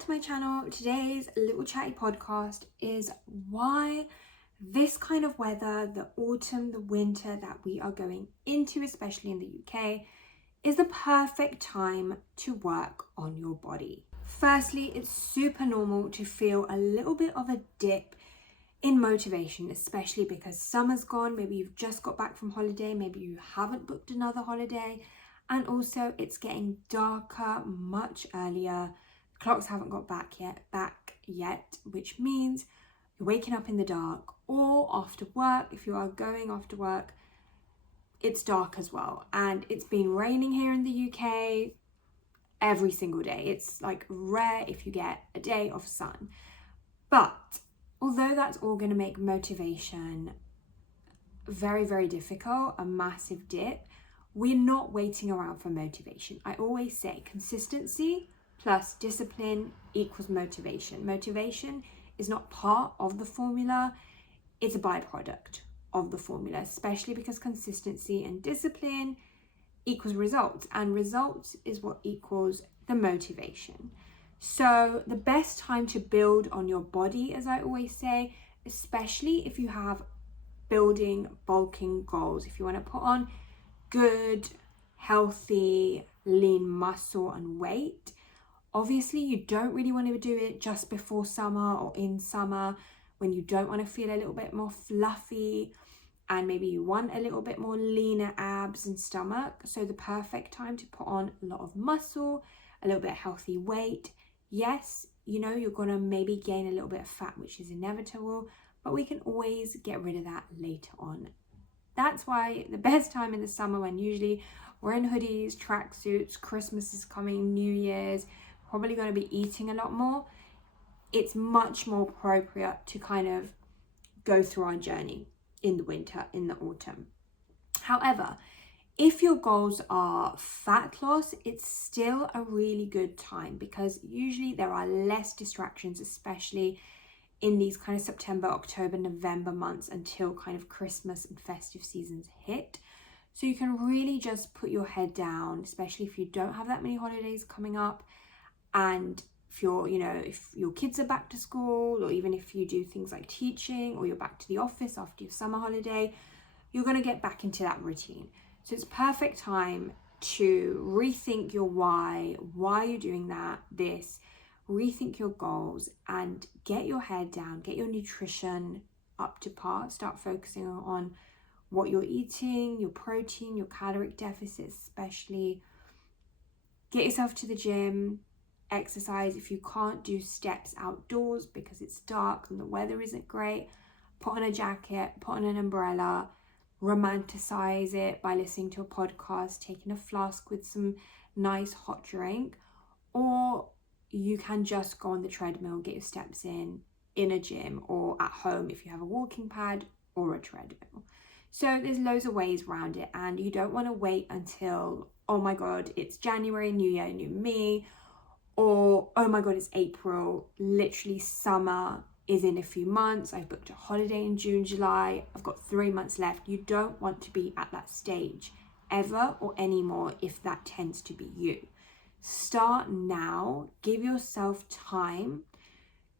back to my channel. Today's little chatty podcast is why this kind of weather, the autumn, the winter that we are going into, especially in the UK, is the perfect time to work on your body. Firstly, it's super normal to feel a little bit of a dip in motivation, especially because summer's gone. Maybe you've just got back from holiday, maybe you haven't booked another holiday, and also it's getting darker much earlier. Clocks haven't got back yet, which means you're waking up in the dark, or after work, if you are going after work, it's dark as well. And it's been raining here in the UK every single day. It's like rare if you get a day of sun. But although that's all going to make motivation very, very difficult, a massive dip, we're not waiting around for motivation. I always say consistency plus discipline equals motivation. Motivation is not part of the formula, it's a byproduct of the formula, especially because consistency and discipline equals results, and results is what equals the motivation. So the best time to build on your body, as I always say, especially if you have building, bulking goals, if you want to put on good, healthy, lean muscle and weight. Obviously, you don't really want to do it just before summer or in summer when you don't want to feel a little bit more fluffy and maybe you want a little bit more leaner abs and stomach. So the perfect time to put on a lot of muscle, a little bit of healthy weight. Yes, you're going to maybe gain a little bit of fat, which is inevitable, but we can always get rid of that later on. That's why the best time in the summer, when usually we're in hoodies, tracksuits, Christmas is coming, New Year's, probably going to be eating a lot more, it's much more appropriate to kind of go through our journey in the winter, in the autumn. However, if your goals are fat loss, it's still a really good time because usually there are less distractions, especially in these kind of September, October, November months until kind of Christmas and festive seasons hit. So you can really just put your head down, especially if you don't have that many holidays coming up. And if your kids are back to school, or even if you do things like teaching, or you're back to the office after your summer holiday, you're going to get back into that routine. So it's perfect time to rethink your why you're doing this, rethink your goals and get your head down, get your nutrition up to par, start focusing on what you're eating, your protein, your caloric deficit especially. Get yourself to the gym, exercise. If you can't do steps outdoors because it's dark and the weather isn't great, put on a jacket, put on an umbrella, romanticize it by listening to a podcast, taking a flask with some nice hot drink, or you can just go on the treadmill, get your steps in a gym, or at home if you have a walking pad or a treadmill. So there's loads of ways around it, and you don't want to wait until, oh my God, it's January, new year, new me, or oh my God, it's April, literally summer is in a few months, I've booked a holiday in June, July, I've got 3 months left. You don't want to be at that stage ever or anymore if that tends to be you. Start now, give yourself time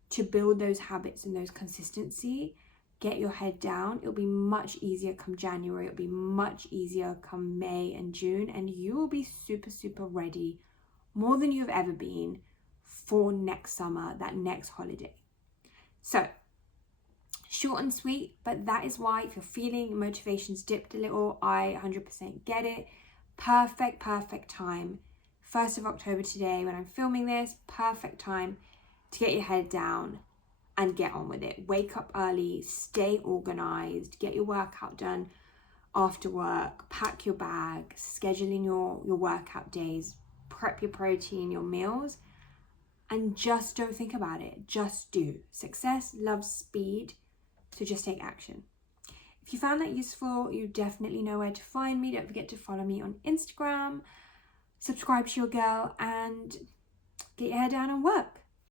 to build those habits and those consistency. Get your head down. It'll be much easier come January. It'll be much easier come May and June, and you will be super, super ready, more than you've ever been, for next summer, that next holiday. So short and sweet, but that is why if you're feeling motivation's dipped a little, I 100% get it. Perfect time. 1st of October today when I'm filming this, perfect time to get your head down and get on with it. Wake up early, stay organized, get your workout done after work, pack your bag, scheduling your workout days, prep your protein, your meals, and just don't think about it. Just do. Success loves speed, so just take action. If you found that useful, you definitely know where to find me. Don't forget to follow me on Instagram, subscribe to your girl, and get your head down and work.